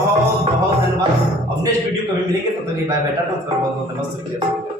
बहुत बहुत धन्यवाद। अब नेक्स्ट वीडियो कभी मिलेंगे, तब तक बाय बाय, टाटा, बहुत बहुत नमस्ते।